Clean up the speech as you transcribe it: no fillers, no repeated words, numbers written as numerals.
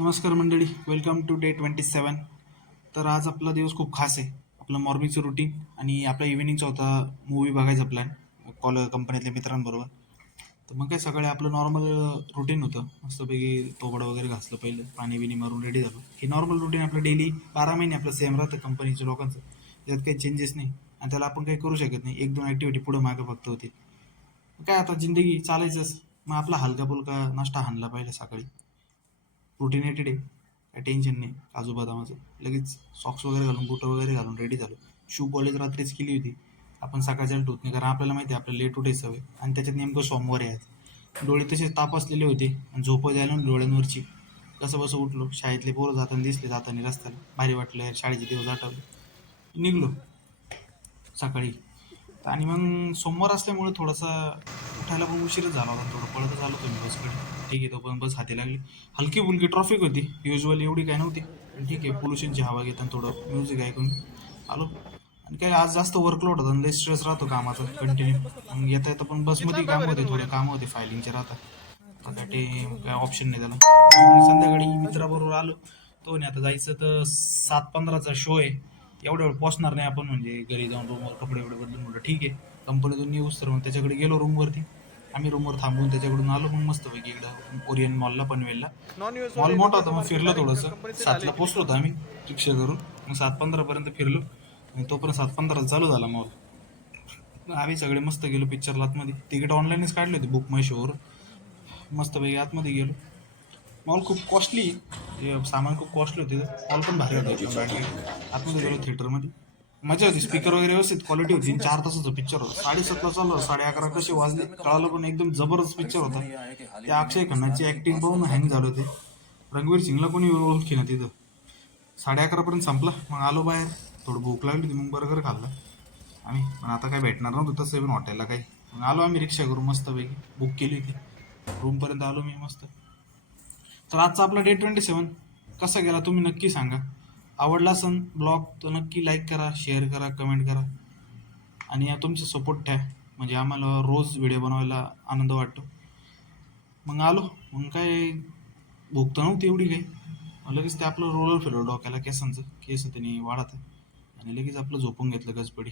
नमस्कार मंडळी, welcome to day 27. तर आज आपला दिवस खूप खास आहे. आपलं मॉर्निंगचं रुटीन आणि आपला इव्हिनिंगचा होता मूवी बघायचा प्लॅन कंपनीतल्या मित्रांबरोबर. तर मग काय सकाळी आपलं नॉर्मल रुटीन होतं. मस्तपैकी तोबडं वगैरे घासलं, पहिलं पाणी बिणी मारून रेडी झालो. हे नॉर्मल रुटीन आपलं डेली 12 महिने आपलं सेम राहतं कंपनीच्या लोकांचं. त्यात काही चेंजेस नाही आणि त्याला आपण काही करू शकत नाही. एक दोन ॲक्टिव्हिटी पुढं मागं फक्त होती. काय आता जिंदगी चालायचंच. मग आपला हलका फुलका नाश्ता हाणला पाहिजे सकाळी. प्रोटीनेटेड आहे, काही टेन्शन नाही. काजू बदामाचं लगेच सॉक्स वगैरे घालून, बुटं वगैरे घालून रेडी झालो. शू पॉलिश रात्रीच केली होती. आपण सकाळच्या उठत नाही, कारण आपल्याला माहिती आहे आपल्याला लेट उठायची सवय. आणि त्याच्यात नेमकं सोमवार आहे आज. डोळे तसे ताप असलेले होते आणि झोप द्यायला ना डोळ्यांवरची. कसं बसं उठलो, शाळेतले पोरं जाताना दिसले, जाताना रस्त्याला भारी वाटलं यार, शाळेचे दिवस आठवले. निघलो सकाळी. आणि मग सोमवार असल्यामुळे थोडासा उठायला पण उशीरच झाला होता. थोडं पळतच आलो तुम्ही बसकडे. ठीक आहे, तो पण बस हाती लागली. हलकी फुलकी ट्रॉफिक होती, युजली एवढी काय नव्हती. पण ठीक आहे, पोल्युशनची हवा घेताना थोडं म्युझिक ऐकून आलो. आणि काय आज जास्त वर्कलोड होता, लय स्ट्रेस राहतो कामाचा कंटिन्यू. मग येता येतं पण बसमध्ये कामं होते, थोडे कामं होते फायलिंगचे राहतात. आता काय ते काय ऑप्शन नाही त्याला. मग संध्याकाळी मित्राबरोबर आलो. तो नाही आता जायचं तर 7:15चा शो आहे. एवढ्या वेळ पोचणार नाही आपण, म्हणजे घरी जाऊन रूमवर कपडे वगैरे बदलून. म्हटलं ठीक आहे, कंपनीतून येऊस तर मग त्याच्याकडे गेलो रूमवरती. आम्ही रूमवर थांबून त्याच्याकडून आलो मग मस्तपैकी इकडं ओरियन मॉलला, पनवेलला. नॉन यूज मॉल वाले मोठा लोकल होता, से मग मार्केट फिरलो डायरेक्ट थोडंसं. कंपनी से 7ला डाले की पोचलो होतो आम्ही रिक्षा करून. मग 7:15पर्यंत फिरलो आणि तोपर्यंत 7:15 चालू झाला मॉल. आम्ही सगळे मस्त गेलो पिक्चरला आतमध्ये. तिकीट ऑनलाईनच काढली होती बुक माय शोवर. मस्तपैकी आतमध्ये गेलो. मॉल खूप कॉस्टली, सामान खूप कॉस्टली होते. मॉल पण भारी होता एकदम ब्रँडेड. आतमध्ये गेलो थिएटरमध्ये. मजा होती, स्पीकर वगैरे व्यवस्थित क्वालिटी होती. 4 तासाचा पिक्चर होता. 7:30ला चालू, 11:30 कसे वाजले कळालं पण. एकदम जबरदस्त पिक्चर होता. त्या अक्षय खन्नाची ॲक्टिंग पाहून हँग झालं होते. रणवीर सिंगला कोणी ओळखी ना तिथं. 11:30पर्यंत संपला. मग आलो बाहेर. थोडं भूक लागली होती, मग बर्गर खाल्ला आम्ही. पण आता काय भेटणार नव्हतं तसं पण हॉटेलला काही. मग आलो आम्ही रिक्षा करून, मस्तपैकी बुक केली होती. रूमपर्यंत आलो मी मस्त. तर आजचा आपला डे 27 कसा गेला तुम्ही नक्की सांगा. आवडला असन ब्लॉग तर नक्की लाईक करा, शेअर करा, कमेंट करा. आणि या तुमचं सपोर्ट ठ्या, म्हणजे आम्हाला रोज व्हिडिओ बनवायला आनंद वाटतो. मग आलो. मग काय भूक तर नव्हती एवढी काही. लगेच ते आपलं रोलर फिरवलं डोक्याला, केसांचं केस त्याने वाढत आणि लगेच आपलं झोपून घेतलं गजपडी.